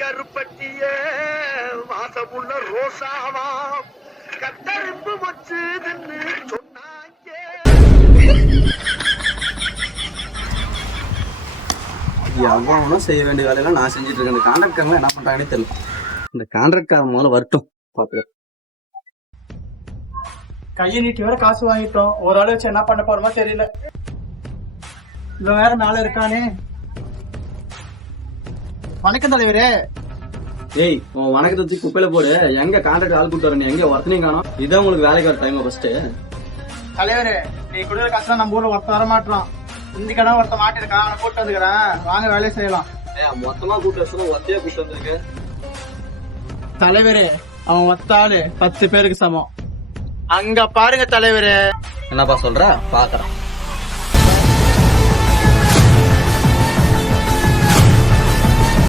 கருப்பட்டிய வாசமுள்ள ரோசாவாம் கத்தரிப்பு வச்சுதுன்னு சொன்னாங்க. எவ்வளோ செய்ய வேண்டிய வேலையெல்லாம் நான் செஞ்சுட்டு இருக்கேன். இந்த கான்ட்ராக்டர்லாம் என்ன பண்றாங்கன்னே தெரியல. இந்த கான்ட்ராக்டர் முதல்ல வரட்டும் பாத்துக்க. கையை நீட்டி வேற காசு வாங்கிட்டோம். ஒரு ஆள் வச்சு என்ன பண்ண போறோமோ தெரியல. இல்ல வேற மேல இருக்கானே. வணக்கம் தலைவரே. ஏய் உன் வணக்கத்தை தூக்கி குப்பையில போடு. எங்க கான்ட்ராக்ட் ஆள் கூட்டு வர, நீ எங்க ஒருத்தனையும் காணும். இதான் உங்களுக்கு வேலைக்கு வர டைம். ஃபர்ஸ்ட் தலைவரே, நீ கொடுக்குற காசுலாம் நம்ம ஊர்ல ஒருத்த வர மாட்டோம். இந்த கடை ஒருத்த மாட்டிருக்கான், அவனை கூட்டு வந்துக்கிறேன். வாங்க வேலையை செய்யலாம். மொத்தமா கூட்டு வச்சு ஒத்தையா கூட்டு வந்திருக்கு. தலைவரே, அவன் ஒத்தாளு 10 பேருக்கு சமம். அங்க பாருங்க தலைவரே. என்னப்பா சொல்ற பாக்குறேன்.